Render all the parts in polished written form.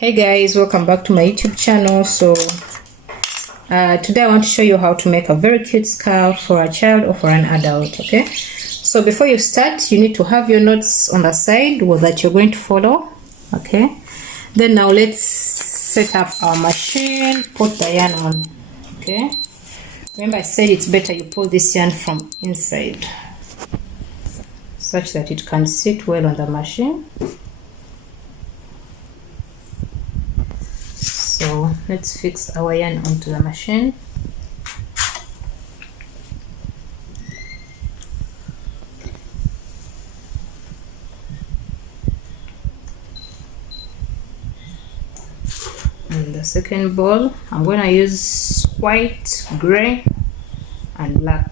Hey guys, welcome back to my YouTube channel. So today I want to show you how to make a very cute scarf for a child or for an adult. Okay, so before you start, you need to have your notes on the side that you're going to follow. Okay, then now let's set up our machine, put the yarn on. Okay, remember I said it's better you pull this yarn from inside such that it can sit well on the machine. So let's fix our yarn onto the machine. In the second ball, I'm going to use white, gray, and black.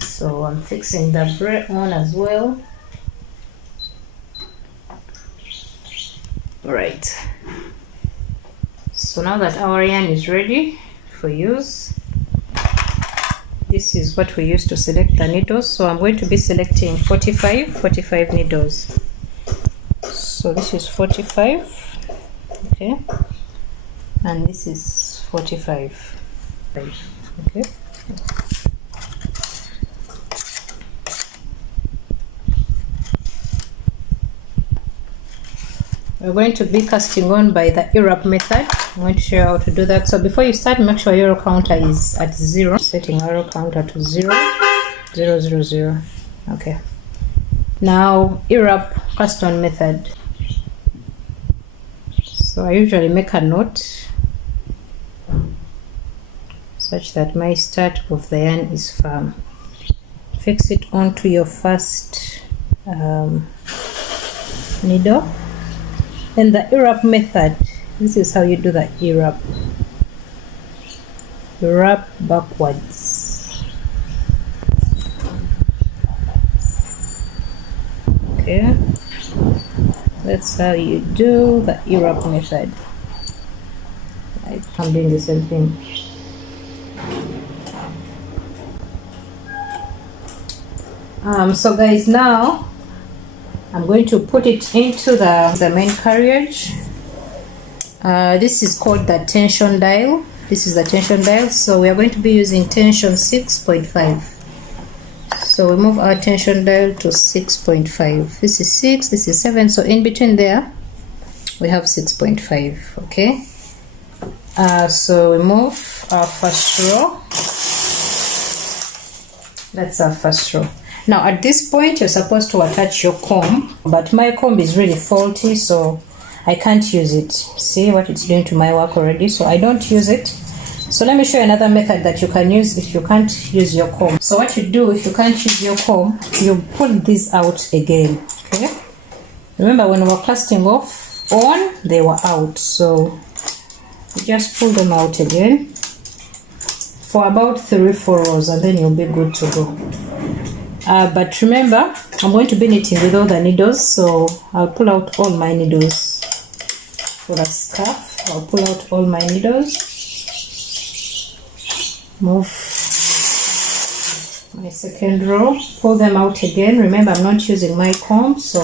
So I'm fixing the gray on as well. Alright, so now that our yarn is ready for use, this is what we use to select the needles. So I'm going to be selecting 45 needles. So this is 45, okay, and this is 45, okay. We're going to be casting on by the Europe method. I'm going to show you how to do that. So before you start, make sure your counter is at 0. Setting our counter to 0, 0, 0, 0. Okay. Now Europe cast on method. So I usually make a knot such that my start of the yarn is firm. Fix it onto your first needle. And the Europe method, this is how you do the Europe. You wrap backwards. Okay, that's how you do the Europe method. I'm doing the same thing. So guys, now I'm going to put it into the main carriage. This is called the tension dial. This is the tension dial. So we are going to be using tension 6.5. So we move our tension dial to 6.5. This is 6, this is 7. So in between there, we have 6.5. Okay. So we move our first row. That's our first row. Now at this point you're supposed to attach your comb, but my comb is really faulty, so I can't use it. See what it's doing to my work already, so I don't use it. So let me show you another method that you can use if you can't use your comb. So what you do if you can't use your comb, you pull these out again. Okay, remember when we were casting off on, they were out, so you just pull them out again for about 3-4 rows, and then you'll be good to go. But remember, I'm going to be knitting with all the needles, so I'll pull out all my needles for a scarf. I'll pull out all my needles, move my second row, pull them out again. Remember, I'm not using my comb, so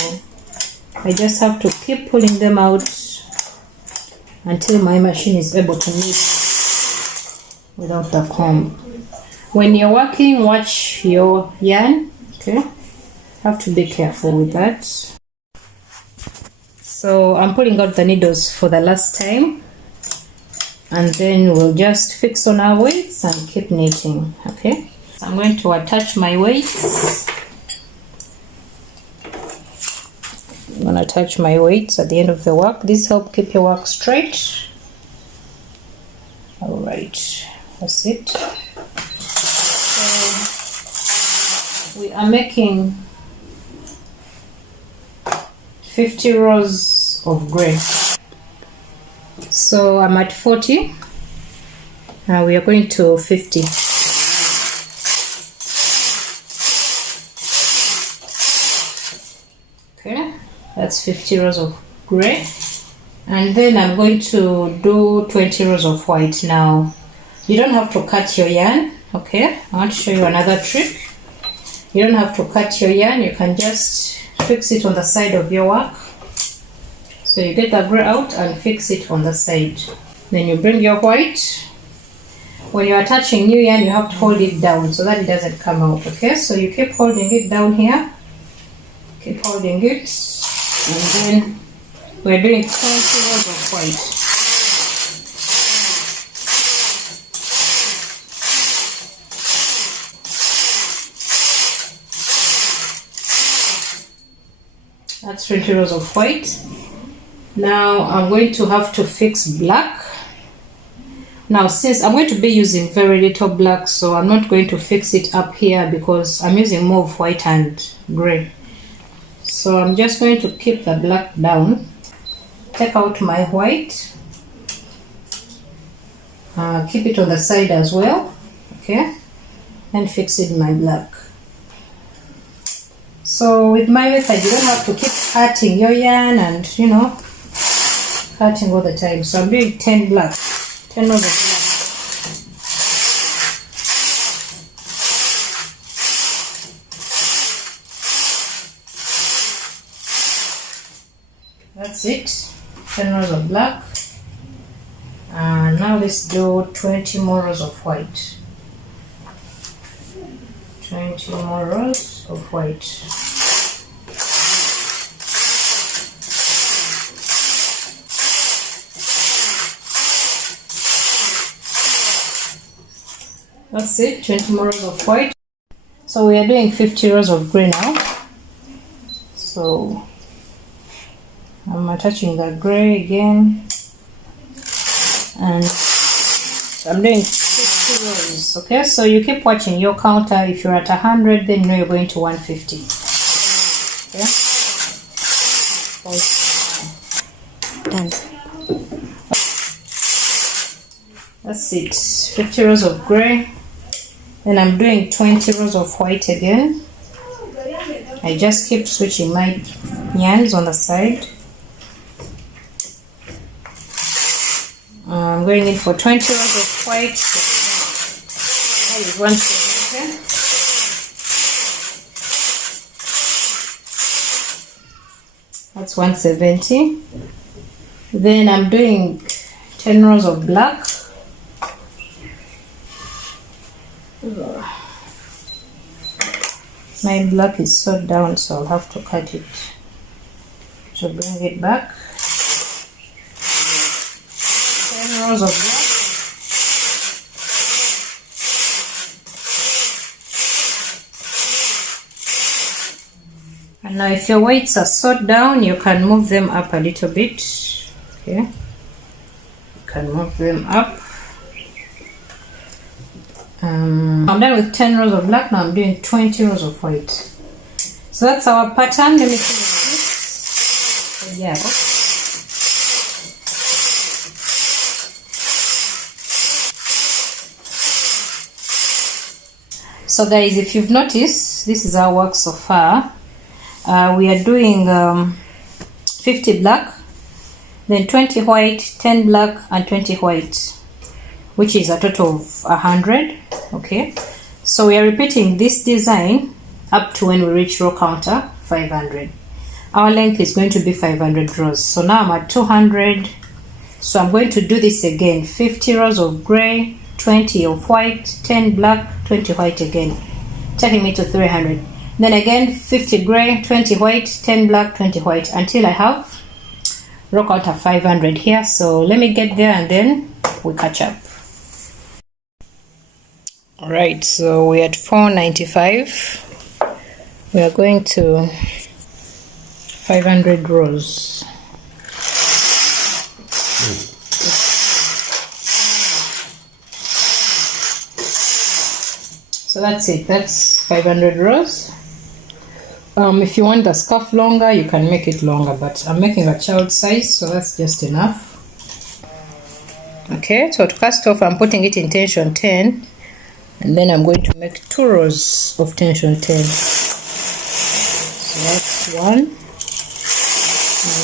I just have to keep pulling them out until my machine is able to knit without the comb. When you're working, watch your yarn. Okay, have to be careful with that. So I'm pulling out the needles for the last time, and then we'll just fix on our weights and keep knitting. Okay, so I'm going to attach my weights. I'm going to attach my weights at the end of the work. This helps keep your work straight. All right, that's it. We are making 50 rows of gray. So I'm at 40. Now we are going to 50. Okay, that's 50 rows of gray. And then I'm going to do 20 rows of white now. You don't have to cut your yarn, okay? I want to show you another trick. You don't have to cut your yarn, you can just fix it on the side of your work. So you get the grey out and fix it on the side. Then you bring your white. When you are attaching new yarn, you have to hold it down so that it doesn't come out, okay? So you keep holding it down here. Keep holding it. And then we're doing 20 rows of white. That's 20 rows of white. Now I'm going to have to fix black. Now since I'm going to be using very little black, so I'm not going to fix it up here because I'm using more of white and grey. So I'm just going to keep the black down. Take out my white. Keep it on the side as well. Okay. And fix it in my black. So with my method, you don't have to keep cutting your yarn and, cutting all the time. So I'm doing 10 black, 10 rows of black. That's it, 10 rows of black. And now let's do 20 more rows of white. 20 more rows of white. That's it, 20 more rows of white. So we are doing 50 rows of grey now. So I'm attaching the grey again. And I'm doing 50 rows, okay? So you keep watching your counter. If you're at 100, then you know you're going to 150. Okay? Done. That's it, 50 rows of grey. Then I'm doing 20 rows of white again. I just keep switching my yarns on the side. I'm going in for 20 rows of white. That is 170. That's 170. Then I'm doing 10 rows of black. My black is sewed down, so I'll have to cut it to bring it back. 10 rows of black. And now if your weights are sewed down, you can move them up a little bit. Okay, you can move them up. I'm done with 10 rows of black. Now I'm doing 20 rows of white. So that's our pattern. Let me see the yeah. So guys, if you've noticed, this is our work so far. We are doing 50 black, then 20 white, 10 black, and 20 white, which is a total of 100. Okay, so we are repeating this design up to when we reach row counter 500. Our length is going to be 500 rows. So now I'm at 200. So I'm going to do this again, 50 rows of gray, 20 of white, 10 black, 20 white again, taking me to 300. Then again 50 gray, 20 white, 10 black, 20 white, until I have row counter 500 here. So let me get there and then we catch up. Alright, so we're at 495. We are going to 500 rows. So that's it, that's 500 rows. If you want the scarf longer, you can make it longer, but I'm making a child size, so that's just enough. Okay, so to cast off, I'm putting it in tension 10. And then I'm going to make 2 rows of tension 10. So that's 1. And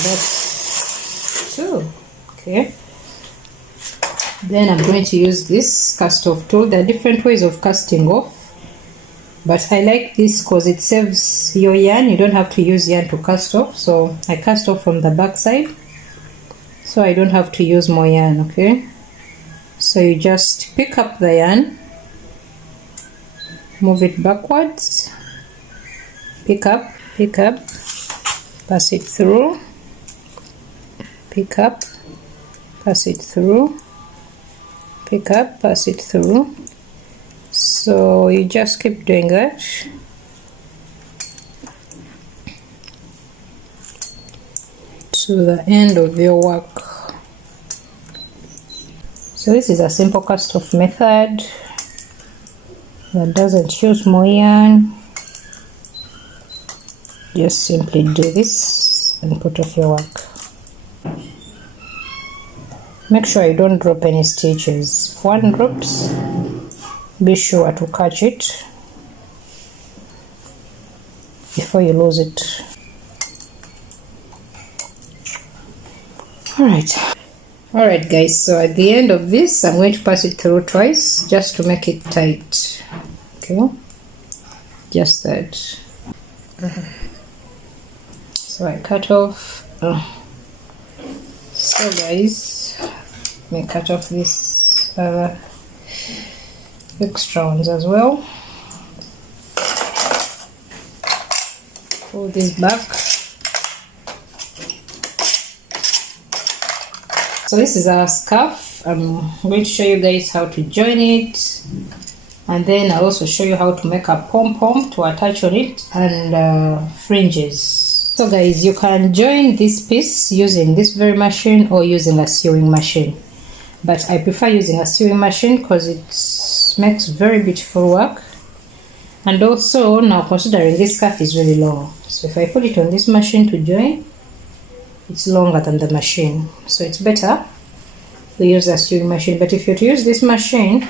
that's 2. Okay. Then I'm going to use this cast off tool. There are different ways of casting off, but I like this because it saves your yarn. You don't have to use yarn to cast off. So I cast off from the back side, so I don't have to use more yarn. Okay, so you just pick up the yarn, move it backwards, pick up, pass it through, pick up, pass it through, pick up, pass it through. So you just keep doing that. To the end of your work. So this is a simple cast off method that doesn't use more yarn. Just simply do this and put off your work. Make sure you don't drop any stitches. If one drops, be sure to catch it before you lose it. Alright guys, so at the end of this I'm going to pass it through twice just to make it tight. Okay, just that. So I cut off. So guys, let me cut off this extra ones as well. Pull this back. So this is our scarf. I'm going to show you guys how to join it, and then I'll also show you how to make a pom-pom to attach on it, and fringes. So guys, you can join this piece using this very machine or using a sewing machine, but I prefer using a sewing machine because it makes very beautiful work. And also, now considering this scarf is really long, so if I put it on this machine to join, it's longer than the machine, so it's better to use a sewing machine. But if you're to use this machine,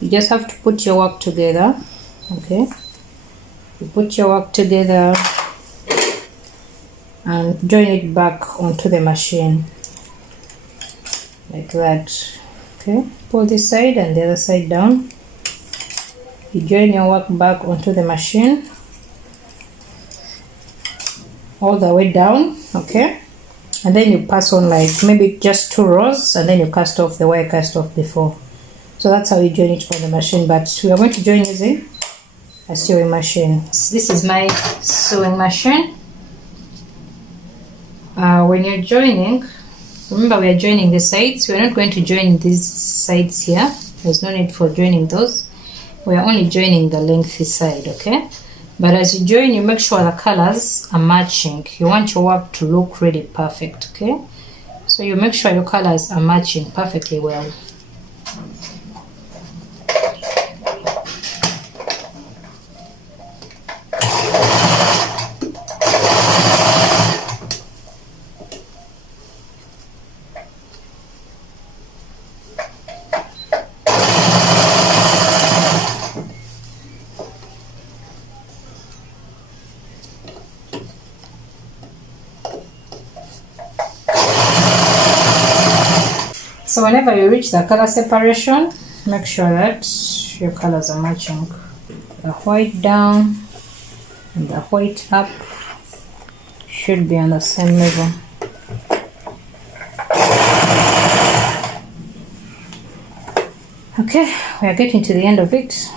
you just have to put your work together. Okay, you put your work together and join it back onto the machine like that. Okay, pull this side and the other side down. You join your work back onto the machine all the way down. Okay, and then you pass on like maybe just 2 rows, and then you cast off the way I cast off before. So that's how you join it on the machine, but we are going to join using a sewing machine. This is my sewing machine. When you're joining, remember we are joining the sides. We're not going to join these sides here. There's no need for joining those. We are only joining the lengthy side, okay? But as you join, you make sure the colors are matching. You want your work to look really perfect, okay? So you make sure your colors are matching perfectly well. So whenever you reach the color separation, make sure that your colors are matching. The white down and the white up should be on the same level. Okay, we are getting to the end of it.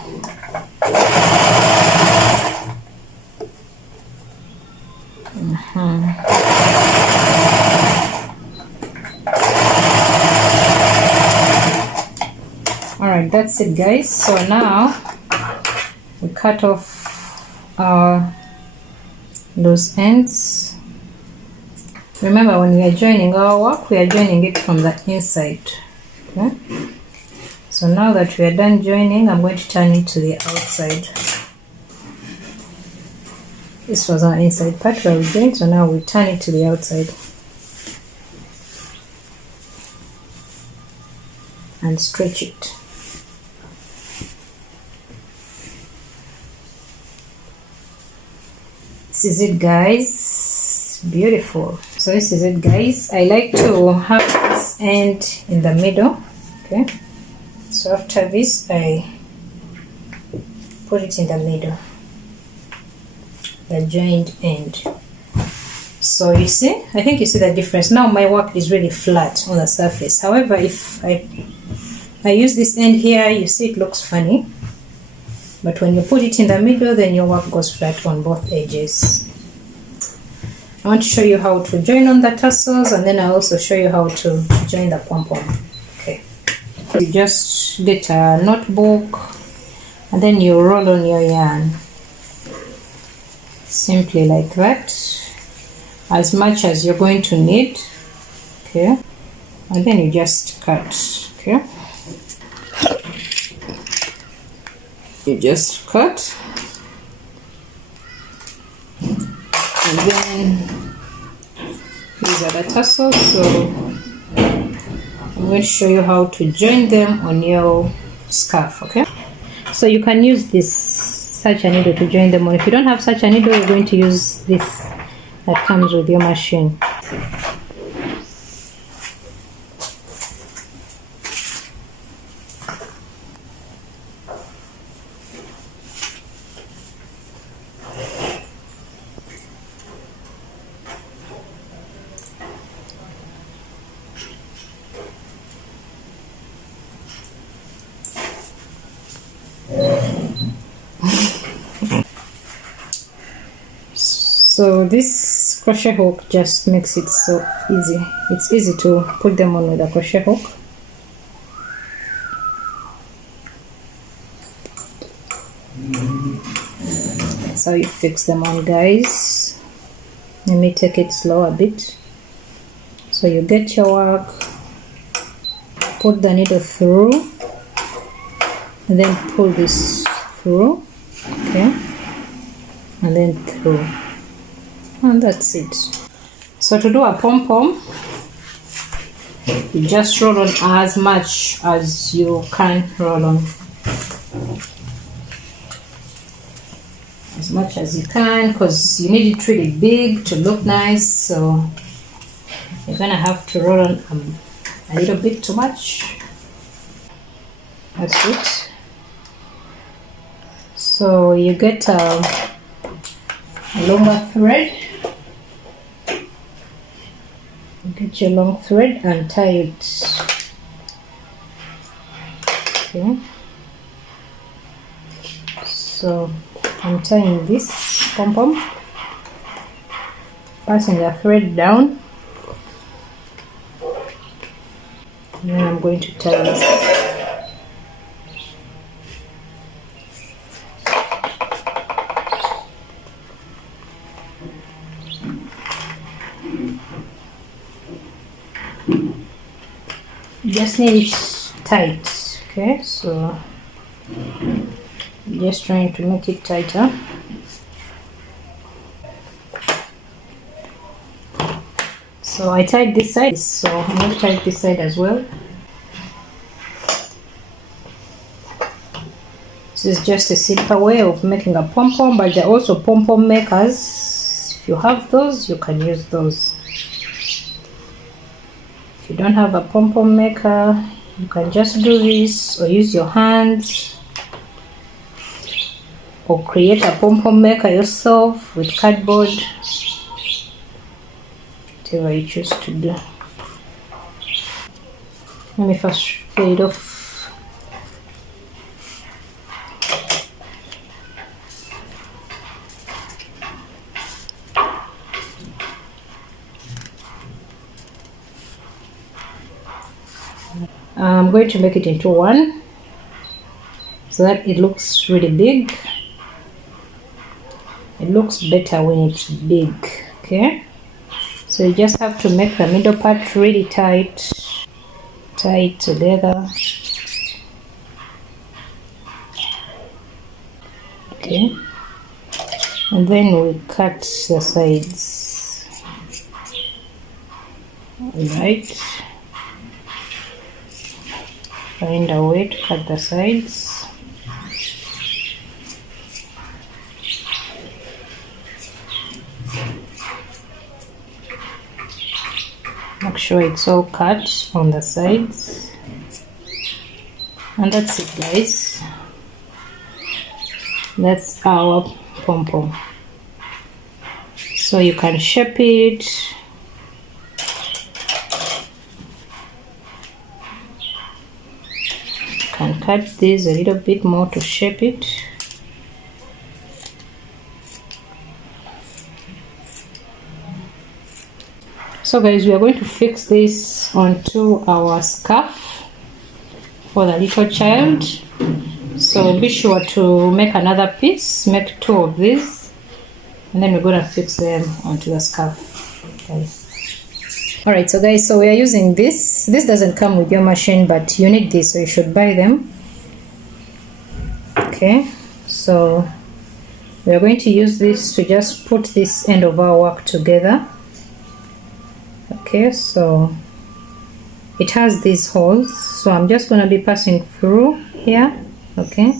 Alright, that's it guys. So now we cut off our loose ends. Remember, when we are joining our work, we are joining it from the inside. Okay? So now that we are done joining, I'm going to turn it to the outside. This was our inside part where we joined, so now we turn it to the outside. And stretch it. This is it guys, beautiful. So this is it guys. I like to have this end in the middle, Okay, so after this I put it in the middle, the joined end. So you see, I think you see the difference. Now my work is really flat on the surface. However, if I use this end here, you see it looks funny. But when you put it in the middle, then your work goes flat on both edges. I want to show you how to join on the tassels, and then I'll also show you how to join the pom-pom. Okay. You just get a notebook, and then you roll on your yarn. Simply like that. As much as you're going to need. Okay. And then you just cut. Okay. You just cut, and then these are the tassels, so I'm going to show you how to join them on your scarf. Okay, so you can use this such a needle to join them on. If you don't have such a needle, you're going to use this that comes with your machine. So this crochet hook just makes it so easy. It's easy to put them on with a crochet hook. That's how you fix them on, guys. Let me take it slow a bit. So you get your work, put the needle through, and then pull this through, okay, and then through. And that's it. So to do a pom-pom, you just roll on as much as you can roll on. As much as you can, because you need it really big to look nice, so you're gonna have to roll on a little bit too much. That's it. So you get a longer thread. Get your long thread and tie it. Okay. So I'm tying this pom-pom, passing the thread down, and then I'm going to tie this. You just need it tight, okay? So just trying to make it tighter. So I tied this side, so I'm going to tie this side as well. This is just a simple way of making a pom-pom, but there are also pom-pom makers. If you have those, you can use those. If you don't have a pom-pom maker, you can just do this or use your hands or create a pom-pom maker yourself with cardboard, whatever you choose to do. Let me first peel it off. I'm going to make it into one so that it looks really big. It looks better when it's big, okay? So you just have to make the middle part really tight, tie it together. Okay, and then we cut the sides. Alright. Find a way to cut the sides. Make sure it's all cut on the sides. And that's it, guys. That's our pom-pom. So you can shape it. You can cut this a little bit more to shape it. So guys, we are going to fix this onto our scarf for the little child. So be sure to make another piece, make 2 of these, and then we're going to fix them onto the scarf. Okay. Alright, so guys, so we are using this. This doesn't come with your machine, but you need this, so you should buy them. Okay, so we are going to use this to just put this end of our work together. Okay, so it has these holes, so I'm just going to be passing through here. Okay,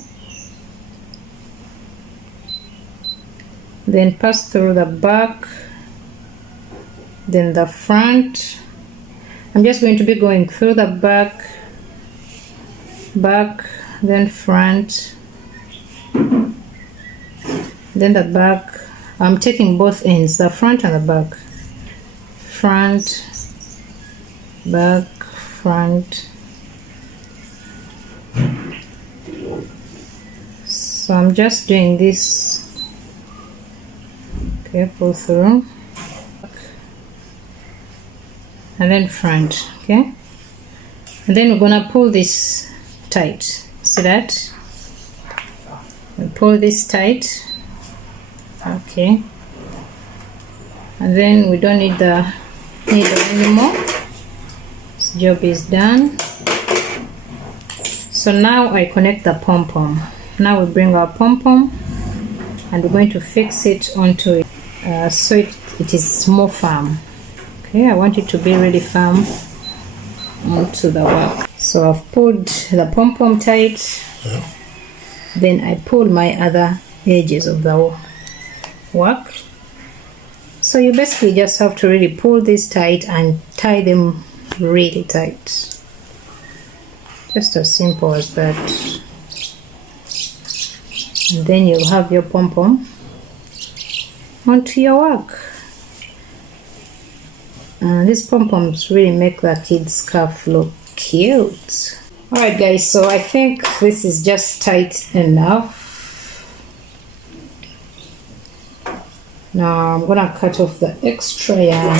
then pass through the back, then the front. I'm just going to be going through the back, then front, then the back. I'm taking both ends, the front and the back. Front, back, front. So I'm just doing this. Okay, pull through, and then front. Okay, and then we're gonna pull this tight. See that? We pull this tight. Okay, and then we don't need the needle anymore. This job is done. So now I connect the pom-pom. Now we bring our pom-pom and we're going to fix it onto it, so it is more firm. Okay, I want it to be really firm onto the work. So I've pulled the pom-pom tight, then I pull my other edges of the work. So you basically just have to really pull this tight and tie them really tight. Just as simple as that. And then you'll have your pom-pom onto your work. These pom-poms really make the kid's scarf look cute. Alright guys, so I think this is just tight enough. Now I'm gonna cut off the extra yarn.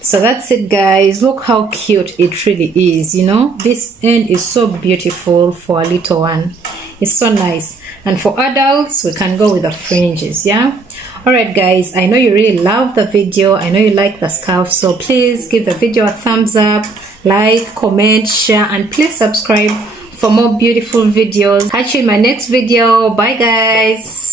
So that's it guys, look how cute it really is. You know, this end is so beautiful for a little one. It's so nice. And for adults, we can go with the fringes. Yeah. Alright guys, I know you really love the video, I know you like the scarf, so please give the video a thumbs up, like, comment, share, and please subscribe for more beautiful videos. Catch you in my next video. Bye guys.